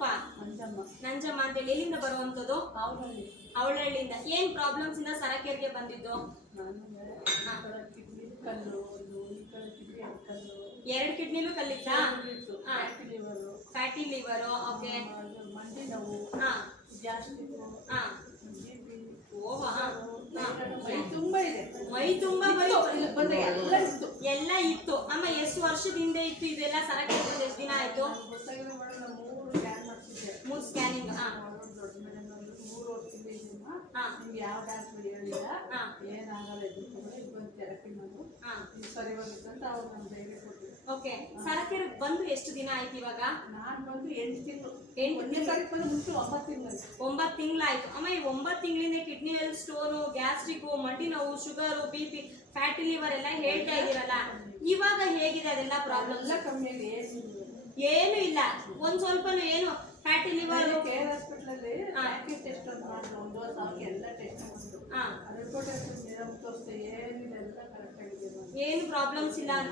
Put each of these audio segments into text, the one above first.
ಹೆಸರಪ್ಪ? ನಂಜಮ್ಮ ಅಂತೇಳಿ. ಎಲ್ಲಿಂದ ಬರುವಂತದ್ದು? ಅವಳಹಳ್ಳಿಯಿಂದ. ಏನ್ ಪ್ರಾಬ್ಲಮ್ಸ್ ಇಂದ ಸರಕೇರಿಗೆ ಬಂದಿದ್ದು? ಎರಡು ಕಿಡ್ನಿಲೂ ಕಲ್ಲಿತ್ತಾ? Fatty liver. ಓಕೆ. ಮಂಡಿ ನೋವು ಜಾಸ್ತಿ. ಮೈ ತುಂಬಾ ಎಲ್ಲ ಇತ್ತು. ಅಮ್ಮ ಎಷ್ಟು ವರ್ಷದಿಂದ ಇತ್ತು ಇದೆಲ್ಲ? ಸರಕೇರಿ ಎಷ್ಟು ದಿನ ಆಯ್ತು? 3 ಸ್ಕ್ಯಾನಿಂಗ್. ಯಾವ ಡಾಕ್ಟರ್ ಹೇಳಿಲ್ಲ, ಏನಾಗಲ್ಲ ಥೆರಪಿ ಮಾಡು ಸರಿ ಹೋಗುತ್ತೆ ಅಂತ ಅವ್ರು ನಮ್ಮ ಧೈರ್ಯ ಕೊಟ್ಟಿದ್ರು. ಓಕೆ. ಸರಕೇರಿಗೆ ಬಂದು ಎಷ್ಟು ದಿನ ಆಯ್ತು ಇವಾಗ? ನಾನು ಬಂದು 8 ತಿಂಗಳು. 8ನೇ ತಾರೀಕು ಬಂದು ಮುಂಚೆ 9 ತಿಂಗಳು. 9 ತಿಂಗಳಾಯ್ತು. ಅಮ್ಮ ಈ 9 ತಿಂಗಳಿಂದ ಕಿಡ್ನಿಯಲ್ಲಿ ಸ್ಟೋನು, ಗ್ಯಾಸ್ಟ್ರಿಕ್, ಮಂಡಿ ನೋವು, ಶುಗರು, BP, ಫ್ಯಾಟಿ ಲಿವರ್ ಎಲ್ಲ ಹೇಳ್ತಾ ಇದ್ದೀರಲ್ಲ, ಇವಾಗ ಹೇಗಿದೆ ಅದೆಲ್ಲ ಪ್ರಾಬ್ಲಮ್? ಎಲ್ಲ ಕಮ್ಮಿ ಆಗಿ ಏನು ಇಲ್ಲ. ಒಂದ್ ಸ್ವಲ್ಪನೂ ಏನು ಫ್ಯಾಟಿ ಲಿವರ್ ಕೇರ್ ಹಾಸ್ಪಿಟಲಲ್ಲಿ ಟೆಸ್ಟ್ ಮಾಡಿದ್ರು. 1 ವರ್ಷ ಎಲ್ಲ ಟೆಸ್ಟ್ ಮಾಡಿದ್ರು. ರಿಪೋರ್ಟ್ ತೋರಿಸ್ತೆ ಏನಿಲ್ಲ, ಎಲ್ಲ ಕರೆಕ್ಟ್ ಆಗಿದೆ. ಏನು ಪ್ರಾಬ್ಲಮ್ಸ್ ಇಲ್ಲ ಅಂತ.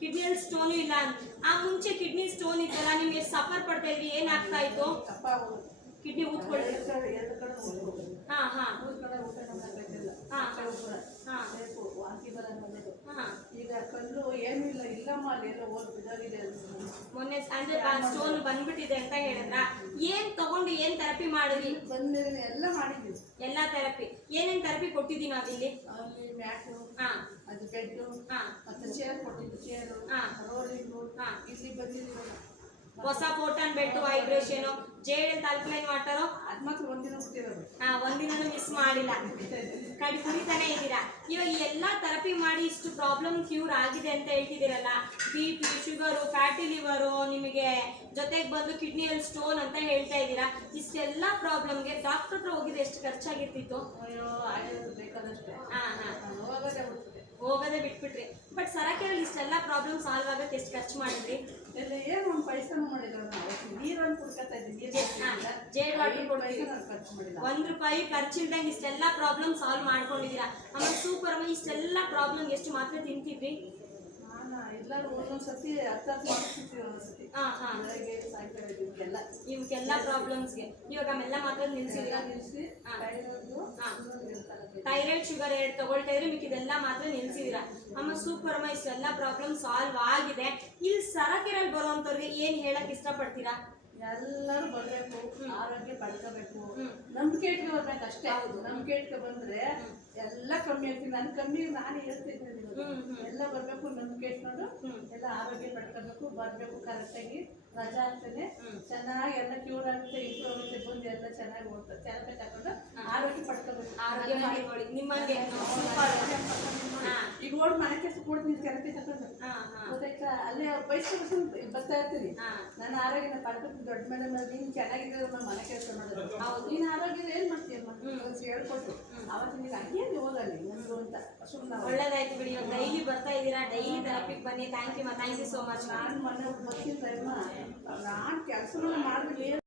ಕಿಡ್ನಿಯಲ್ಲಿ ಸ್ಟೋನು ಇಲ್ಲ ಅಂತ. ಆ ಮುಂಚೆ ಕಿಡ್ನಿ ಸ್ಟೋನ್ ಇತ್ತಲ್ಲ, ನಿಮ್ಗೆ ಸಫರ್ ಪಡ್ತಾ ಇದ್ರಿ, ಏನಾಗ್ತಾ ಇತ್ತು? ಕಿಡ್ನಿ ಊದ್ಕೊಳ್ಳಿ. ಈಗ ಕಲ್ಲು ಏನು ಇಲ್ಲ, ಇಲ್ಲಮ್ಮ ಅಲ್ಲೆಲ್ಲ ಓದ್ ಬಿದ್ದಾಗಿದೆ. ಮೊನ್ನೆ ಅಂದ್ರೆ ಸ್ಟೋನ್ ಬಂದ್ಬಿಟ್ಟಿದೆ ಅಂತ ಹೇಳಿದ್ರ? ಏನ್ ತಗೊಂಡು ಏನ್ ಥೆರಪಿ ಮಾಡಿದ್ರಿ? ಬಂದಿದ್ದೀನಿ, ಎಲ್ಲ ಮಾಡಿದ್ದೀವಿ. ಎಲ್ಲಾ ಥೆರಪಿ. ಏನೇನ್ ಥೆರಪಿ ಕೊಟ್ಟಿದ್ದೀವಿ ನಾವಿಲ್ಲಿ? ಅಲ್ಲಿ ಮ್ಯಾಟು, ಅದು ಬೆಡ್ಡು, ಮತ್ತೆ ಚೇರ್ ಕೊಟ್ಟಿದ್ದು, ಚೇರು, ರೋಲಿಂಗು. ಇಲ್ಲಿ ಬಂದಿದ್ದೀವಿ ಹೊಸ photon bed, vibration, JL alkaline water. ಅದು ಮಾತ್ರ ಒಂದಿನ ಬಿಟ್ಟಿರೋದು. ಒಂದಿನೂ ಮಿಸ್ ಮಾಡಿಲ್ಲ, ಕುಡಿತಾನೆ ಇದ್ದೀರಾ. ಇವಾಗ ಎಲ್ಲಾ ಥೆರಪಿ ಮಾಡಿ ಇಷ್ಟು ಪ್ರಾಬ್ಲಮ್ ಕ್ಯೂರ್ ಆಗಿದೆ ಅಂತ ಹೇಳ್ತಿದ್ದೀರಲ್ಲ, BP, ಶುಗರು, ಫ್ಯಾಟಿ ಲಿವರು, ನಿಮಗೆ ಜೊತೆಗೆ ಬಂದು ಕಿಡ್ನಿಯಲ್ಲಿ ಸ್ಟೋನ್ ಅಂತ ಹೇಳ್ತಾ ಇದ್ದೀರಾ. ಇಷ್ಟೆಲ್ಲ ಪ್ರಾಬ್ಲಮ್ಗೆ ಡಾಕ್ಟರ್ ಹತ್ರ ಹೋಗಿದ್ರೆ ಎಷ್ಟು ಖರ್ಚಾಗಿರ್ತಿತ್ತು? ಬೇಕಾದಷ್ಟೇ. ಹೋಗೋದೇ ಬಿಟ್ಬಿಟ್ರಿ. ಬಟ್ ಸರಕೇರಲ್ಲಿ ಇಷ್ಟೆಲ್ಲ ಪ್ರಾಬ್ಲಮ್ ಸಾಲ್ವ್ ಆಗಕ್ಕೆ ಎಷ್ಟು ಖರ್ಚು ಮಾಡಿದ್ರಿ? ಏನು ಒಂದು ಪೈಸಾನು ಮಾಡಿಲ್ಲ. ನೀರನ್ನು ಕುಡ್ಕೊತಾ ಇದ್ದೀವಿ, ₹1 ಖರ್ಚಿಲ್ದಂಗೆ ಇಷ್ಟೆಲ್ಲ ಪ್ರಾಬ್ಲಮ್ ಸಾಲ್ವ್ ಮಾಡ್ಕೊಂಡಿದ್ದೀರಾ. ಆಮೇಲೆ ಸೂಪರ್ ಅಮ್ಮ. ಇಷ್ಟೆಲ್ಲ ಪ್ರಾಬ್ಲಮ್ ಎಷ್ಟು ಮಾತ್ರ ತಿಂತಿದ್ರಿ? ಎಲ್ಲರೂ ಒಂದೊಂದ್ಸತಿ 10 ಮಾಡ್ತಿರ್ತೀವಿ. ಒಂದೊಂದ್ಸತಿ ಇವಕ್ಕೆಲ್ಲ ಪ್ರಾಬ್ಲಮ್ಸ್ಗೆ ಇವಾಗ ಮೆಲ್ಲ ಮಾತ್ರ ನಿಲ್ಸಿದ್ದೀರಾ? ಥೈರಾಯ್ಡ್, ಶುಗರ್ 2 ತಗೊಳ್ತಾ ಇದ್ರೆ ಮಿಕ್ಕಿದೆಲ್ಲ ಮಾತ್ರ ನಿಲ್ಸಿದ್ದೀರಾ. ಅಮ್ಮ ಸೂಪರ್ ಅಮ್ಮ. ಇಷ್ಟೆಲ್ಲ ಪ್ರಾಬ್ಲಮ್ ಸಾಲ್ವ್ ಆಗಿದೆ. ಇಲ್ಲಿ ಸರಕೇರಲ್ಲಿ ಬರುವಂತವ್ರಿಗೆ ಏನ್ ಹೇಳಕ್ ಇಷ್ಟಪಡ್ತೀರಾ? ಎಲ್ಲರೂ ಬರಬೇಕು, ಆರೋಗ್ಯ ಪಡ್ಕೋಬೇಕು, ನಂಬಿಕೆ ಇಟ್ಕೊ ಬರ್ಬೇಕು ಅಷ್ಟೇ. ನಂಬಿಕೆ ಇಟ್ಕೊ ಬಂದ್ರೆ ಎಲ್ಲ ಕಮ್ಮಿ ಆಗ್ತದೆ. ನಾನು ಕಮ್ಮಿ ನಾನು ಹೇಳ್ತಿದ್ದೆ, ಎಲ್ಲ ಬರಬೇಕು, ನಂಬಿಕೆ ಇಟ್ಕೊಂಡು ಎಲ್ಲ ಆರೋಗ್ಯ ಪಡ್ಕೋಬೇಕು, ಬರಬೇಕು ಕರೆಕ್ಟಾಗಿ. ರಜಾ ಆಗ್ತದೆ, ಚೆನ್ನಾಗಿ ಎಲ್ಲ ಕ್ಯೂರ್ ಆಗುತ್ತೆ, ಇಂಪ್ರೂವ್ ಆಗುತ್ತೆ, ಬಂದು ಎಲ್ಲ ಚೆನ್ನಾಗಿ ಓದ್ತಾರೆ. ಚೆನ್ನಾಗಿ ತಗೊಂಡು ಆರೋಗ್ಯ ಪಡ್ಕೋಬೇಕು. ಆರೋಗ್ಯ ಮಾಡಿ ನಿಮ್ಮಂಗೆ ಈಗ ಓಡ್ ಮನೆ ಕೆಲಸ ಕೊಡ್ತೀನಿ, ಥೆರಪಿ ತಗೊಂಡು ಗೊತ್ತಾಯ್ತಾ? ಅಲ್ಲೇ ಬೈಸ್ಕೊಂಡು ಬರ್ತಾ ಇರ್ತೀನಿ. ನನ್ನ ಆರೋಗ್ಯನ ಪಡ್ಕೊಂಡು ದೊಡ್ಡ ಮೇಡಮ್ ನೀನು ಚೆನ್ನಾಗಿದ್ರೆ ಮನೆ ಕೆಲಸ ಮಾಡೋದು. ನೀನು ಆರೋಗ್ಯದ ಏನು ಮಾಡ್ತೀಯಮ್ಮ ಹೇಳ್ಕೊಟ್ಟು ಅವತ್ತು ನೀನು ಹಂಗೆ ಹೋಗಲಿ ನಮ್ದು ಅಂತ ಸುಮ್ಮನೆ. ಒಳ್ಳೇದಾಯ್ತು ಬಿಡಿ. ಇವಾಗ ಡೈಲಿ ಬರ್ತಾ ಇದ್ದೀರಾ, ಡೈಲಿ ಥೆರಪಿಗೆ ಬನ್ನಿ. Thank you so much. ನಾನು ಮೊನ್ನೆ ಬರ್ತೀನಿ, ನಾನು ಕೆಲಸಗಳನ್ನ ಮಾಡಿದ್ರೆ